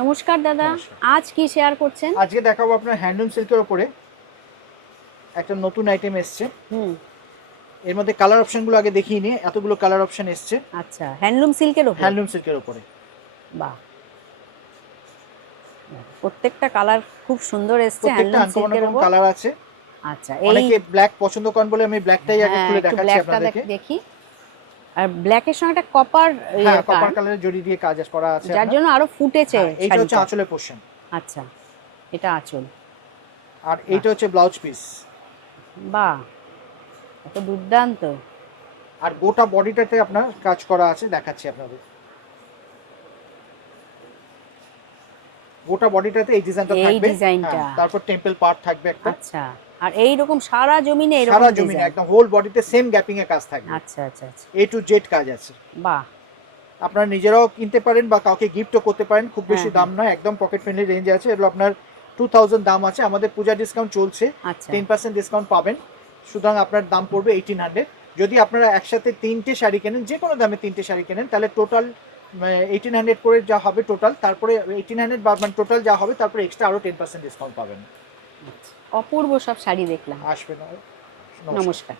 নমস্কার দাদা, আজ কি শেয়ার করছেন? আজকে দেখাবো আপনার হ্যান্ডলুম সিল্কের উপরে একটা নতুন আইটেম এসছে। এর মধ্যে কালার অপশনগুলো আগে দেখিয়ে নিয়ে, এতগুলো কালার অপশন এসছে। আচ্ছা, হ্যান্ডলুম সিল্কের উপর? হ্যান্ডলুম সিল্কের উপরে। বাহ, প্রত্যেকটা কালার খুব সুন্দর এসছে প্রত্যেকটা হ্যান্ডলুম আনকমন সিল্কের উপর। কালার আছে। আচ্ছা, এই অনেকে ব্ল্যাক পছন্দ করেন বলে আমি ব্ল্যাকটাই আগে খুলে একটু দেখাচ্ছি ব্ল্যাকটা আপনাদেরকে। দেখি। আর ব্ল্যাকের সঙ্গে একটা কপার, হ্যাঁ, কপার কালারের জড়ি দিয়ে কাজ করা আছে, যার জন্য আরো ফুটেছে। এইটা হচ্ছে আঁচলের পোরশন। আচ্ছা, এটা আঁচল, আর এইটা হচ্ছে ব্লাউজ পিস। বাহ, এত দুর্দান্ত। আর গোটা বডিটাতে আপনার কাজ করা আছে, দেখাচ্ছি আপনাদের। গোটা বডিটাতে এই ডিজাইনটা থাকবে, তারপর টেম্পল পার্ট থাকবে একটা। আচ্ছা, আর এই রকম সারা জমিনে এরকম সারা জমিনে একদম হোল বডিতে সেম গ্যাপিং এ কাজ থাকবে। আচ্ছা আচ্ছা আচ্ছা, এ টু জেড কাজ আছে। বাহ, আপনারা নিজেরাও কিনতে পারেন বা কাউকে গিফটও করতে পারেন। খুব বেশি দাম নয়, একদম পকেট ফ্রেন্ডলি রেঞ্জ আছে। এগুলো আপনার 2000 দাম আছে। আমাদের পূজা ডিসকাউন্ট চলছে, 10% ডিসকাউন্ট পাবেন। সুতরাং আপনার দাম পড়বে 1800। যদি আপনারা একসাথে 3টে শাড়ি কেনেন, যে কোনো দামে 3টে শাড়ি কেনেন, তাহলে টোটাল 1800 করে যা হবে টোটাল, তারপরে 1800 বা মানে টোটাল যা হবে, তারপরে এক্সট্রা আরো 10% ডিসকাউন্ট পাবেন। অপূর্ব সব শাড়ি দেখলাম। আসবেন। নমস্কার।